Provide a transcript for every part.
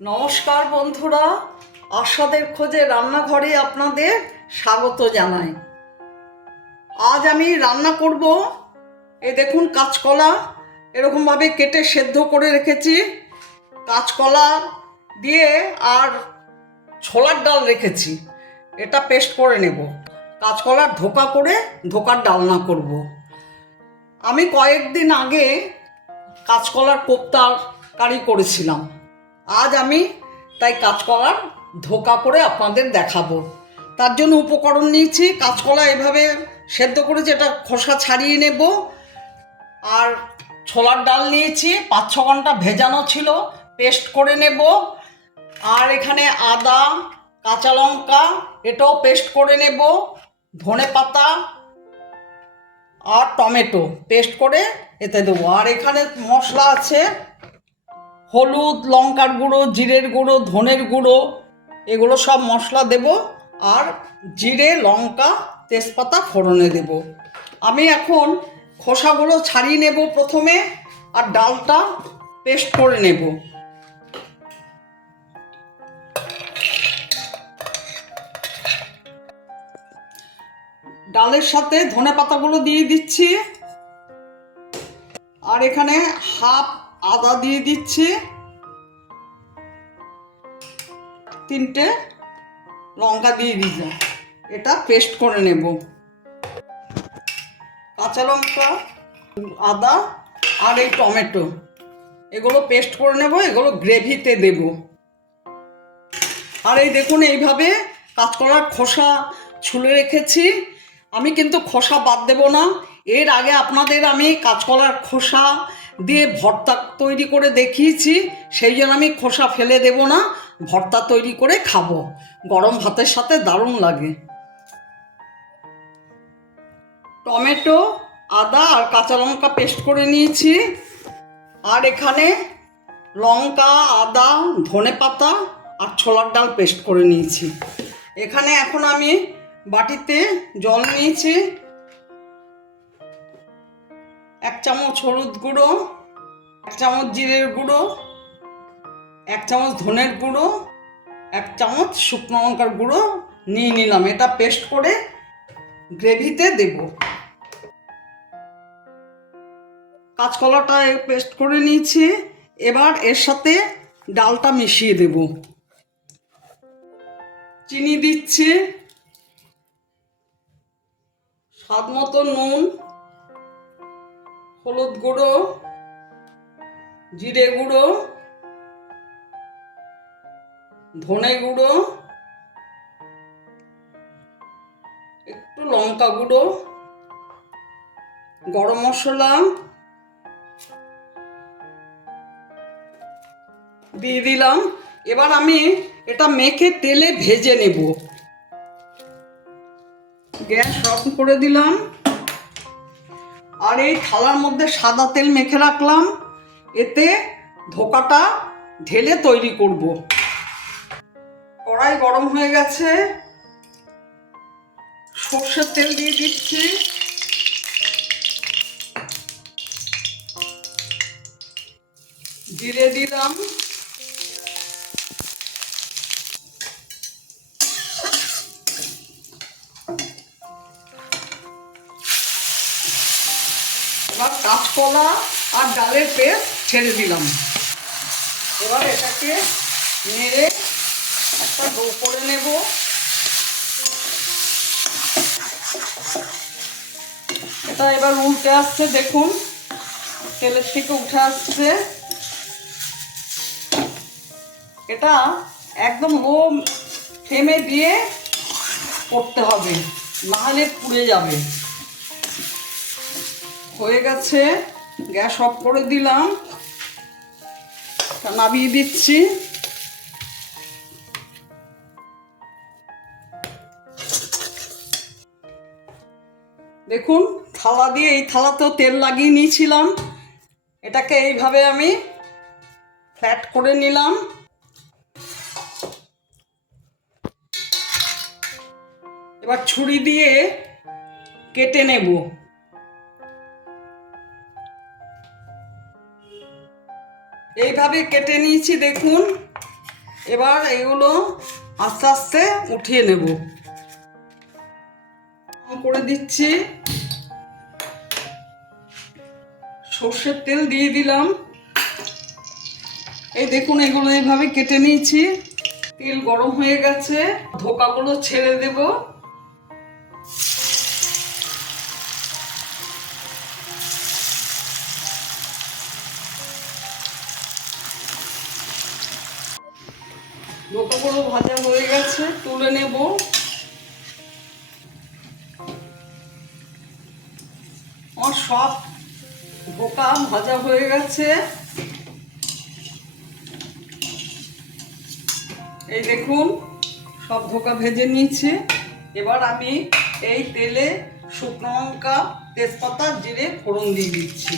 নমস্কার বন্ধুরা, আস্বাদের খোঁজে রান্নাঘরে আপনাদের স্বাগত জানাই। আজ আমি রান্না করব, এই দেখুন কাঁচকলা এরকমভাবে কেটে সেদ্ধ করে রেখেছি। কাঁচকলা দিয়ে আর ছোলার ডাল রেখেছি, এটা পেস্ট করে নেব। কাঁচকলার ধোকা করে ধোকার ডালনা করব। আমি কয়েকদিন আগে কাঁচকলার কোপ্তার কারি করেছিলাম। আজ আমি তাই কাঁচকলার ধোকা করে আপনাদের দেখাবো। তার জন্য উপকরণ নিয়েছি, কাঁচকলা এভাবে সেদ্ধ করে যেটা খোসা ছাড়িয়ে নেব, আর ছোলার ডাল নিয়েছি 5-6 ঘন্টা ভেজানো ছিল, পেস্ট করে নেব। আর এখানে আদা, কাঁচা লঙ্কা এটাও পেস্ট করে নেব, ধনে পাতা আর টমেটো পেস্ট করে এতে দেবো। আর এখানে মশলা আছে হলুদ, লঙ্কার গুঁড়ো, জিরের গুঁড়ো, ধনের গুঁড়ো, এগুলো সব মশলা দেব। আর জিরে, লঙ্কা, তেজপাতা ফোড়নে দেব। আমি এখন খোসাগুলো ছাড়িয়ে নেব প্রথমে, আর ডালটা পেস্ট করে নেব। ডালের সাথে ধনে পাতাগুলো দিয়ে দিচ্ছি, আর এখানে হাফ আদা দিয়ে দিচ্ছি, 3টে লঙ্কা দিয়ে দিলাম। এটা পেস্ট করে নেব। কাঁচা লঙ্কা, আদা আর এই টমেটো এগুলো পেস্ট করে নেব, এগুলো গ্রেভিতে দেব। আর এই দেখুন এইভাবে কাঁচকলার খোসা ছুলে রেখেছি। আমি কিন্তু খোসা বাদ দেব না। এর আগে আপনাদের আমি কাঁচকলার খোসা দিয়ে ভর্তা তৈরি করে দেখিয়েছি, সেই জন্য আমি খোসা ফেলে দেব না, ভর্তা তৈরি করে খাবো। গরম ভাতের সাথে দারুণ লাগে। টমেটো, আদা আর কাঁচা লঙ্কা পেস্ট করে নিয়েছি, আর এখানে লঙ্কা, আদা, ধনে পাতা আর ছোলার ডাল পেস্ট করে নিয়েছি। এখানে এখন আমি বাটিতে জল নিয়েছি, 1 চামচ হলুদ গুঁড়ো, 1 চামচ জিরের গুঁড়ো, 1 চামচ ধনের গুঁড়ো, 1 চামচ শুকনো লঙ্কার গুঁড়ো নিয়ে নিলাম। এটা পেস্ট করে গ্রেভিতে দেব। কাঁচকলাটা পেস্ট করে নিয়েছি, এবার এর সাথে ডালটা মিশিয়ে দেব। চিনি দিচ্ছি, স্বাদ মতো নুন, হলুদ গুঁড়ো, জিরে গুঁড়ো, ধনে গুঁড়ো, একটু লঙ্কা গুঁড়ো, গরম মশলা দিয়ে দিলাম। এবার আমি এটা মেখে তেলে ভেজে নেব। গ্যাস অন করে দিলাম, আর এই থালার মধ্যে সাদা তেল মেখে রাখলাম, এতে ধোকাটা ঢেলে তৈরি করব। কড়াই গরম হয়ে গেছে, সর্ষের তেল দিয়ে দিচ্ছি, জিরে দিলাম, এবার কাঁচকলা আর ডালের পেস্ট ছেড়ে দিলাম। এবার এটাকে নেড়ে একটা ডো করে নেব। এটা এবার উল্টে আসছে, দেখুন তেলের থেকে উঠে আসছে। এটা একদম লো ফ্লেমে দিয়ে করতে হবে, নাহলে পুড়ে যাবে। হয়ে গেছে, গ্যাস অফ করে দিলাম, নামিয়ে দিচ্ছি। দেখুন থালা দিয়ে, এই থালাতেও তেল লাগিয়ে নিয়েছিলাম, এটাকে এইভাবে আমি ফ্ল্যাট করে নিলাম। এবার ছুরি দিয়ে কেটে নেব। এইভাবে কেটে নিয়েছি, দেখুন এবার এগুলো আস্তে আস্তে উঠিয়ে নেব। করে দিচ্ছি, সর্ষের তেল দিয়ে দিলাম। এই দেখুন এগুলো এইভাবে কেটে নিয়েছি। তেল গরম হয়ে গেছে, ধোকাগুলো ছেড়ে দেব। ধোকাগুলো ভাজা হয়ে গেছে, তুলে নেব। আমার সব ধোকা ভাজা হয়ে গেছে। এই দেখুন সব ধোকা ভেজে নিয়েছি। এবার আমি এই তেলে শুকনো লঙ্কা, তেজপাতা, জিরে ফোড়ন দিয়ে দিচ্ছি।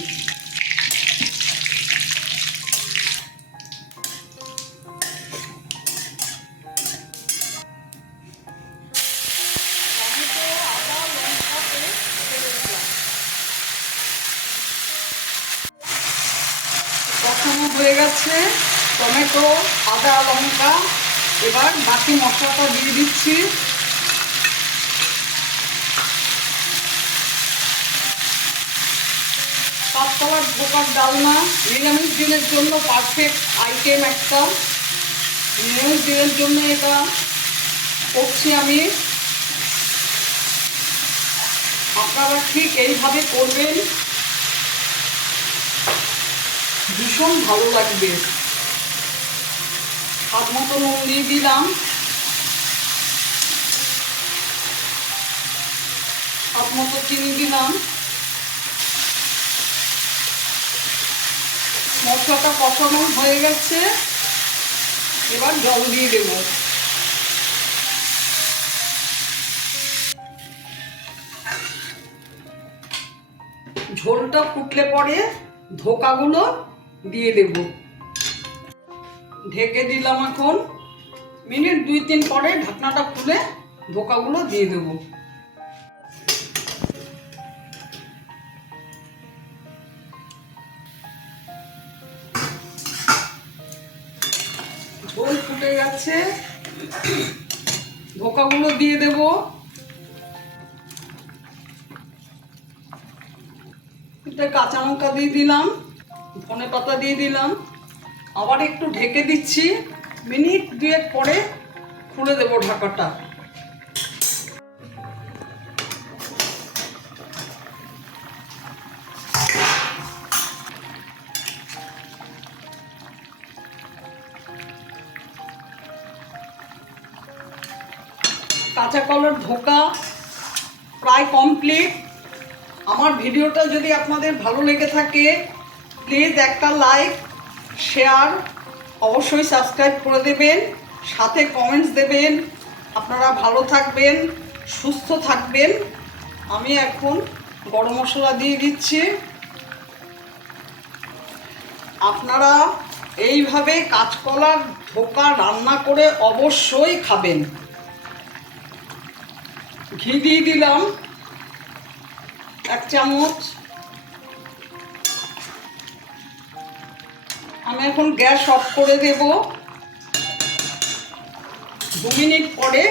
কষানো হয়ে গেছে টমেটো, আদা, লঙ্কা। এবার বাকি মশলাটা দিয়ে দিচ্ছি। কাঁচকলার ধোকার ডালনা নিরামিষ দিনের জন্য পারফেক্ট আইটেম একটা। নিরামিষ দিনের জন্য এটা করছি আমি। আপনারা ঠিক এইভাবে করবেন, ভীষণ ভালো লাগবে। স্বাদ মতো নুন দিয়ে দিলাম, স্বাদ মতো চিনি দিলাম। মশলাটা কষানো হয়ে গেছে, এবার জল দিয়ে দেব। ঝোলটা ফুটলে পরে ধোকাগুলো দিয়ে দেব। ঢেকে দিলাম। এখন মিনিট 2-3 পরে ঢাকনাটা খুলে ধোকাগুলো দিয়ে দেব। ঝোল ফুটে গেছে, ধোকাগুলো দিয়ে দেব। কাঁচা লঙ্কা দিয়ে দিলাম, ধনে পাতা দিয়ে দিলাম। আবার একটু ঢেকে দিচ্ছি, মিনিট 2 পরে খুলে দেব ঢাকাটা। কাঁচা কলার ধোকা প্রায় কমপ্লিট। আমার ভিডিওটা যদি আপনাদের ভালো লেগে থাকে প্লিজ একটা লাইক, শেয়ার, অবশ্যই সাবস্ক্রাইব করে দেবেন, সাথে কমেন্টস দেবেন। আপনারা ভালো থাকবেন, সুস্থ থাকবেন। আমি এখন গরম মশলা দিয়ে দিচ্ছি। আপনারা এইভাবে কাঁচকলার ধোকা রান্না করে অবশ্যই খাবেন। ঘি দিয়ে দিলাম 1 চামচ। আমি এখন গ্যাস অফ করে দেব। 2 মিনিট পরে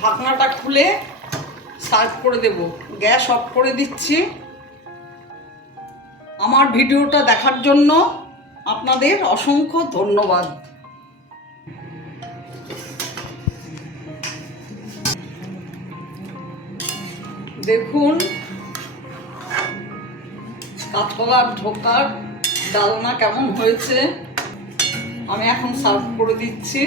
ঢাকনাটা খুলে সার্ভ করে দেব। গ্যাস অফ করে দিচ্ছি। আমার ভিডিওটা দেখার জন্য আপনাদের অসংখ্য ধন্যবাদ। দেখুন কাঁচকলার ধোকার ডালনা কেমন হয়েছে। আমি এখন সার্ভ করে দিচ্ছি।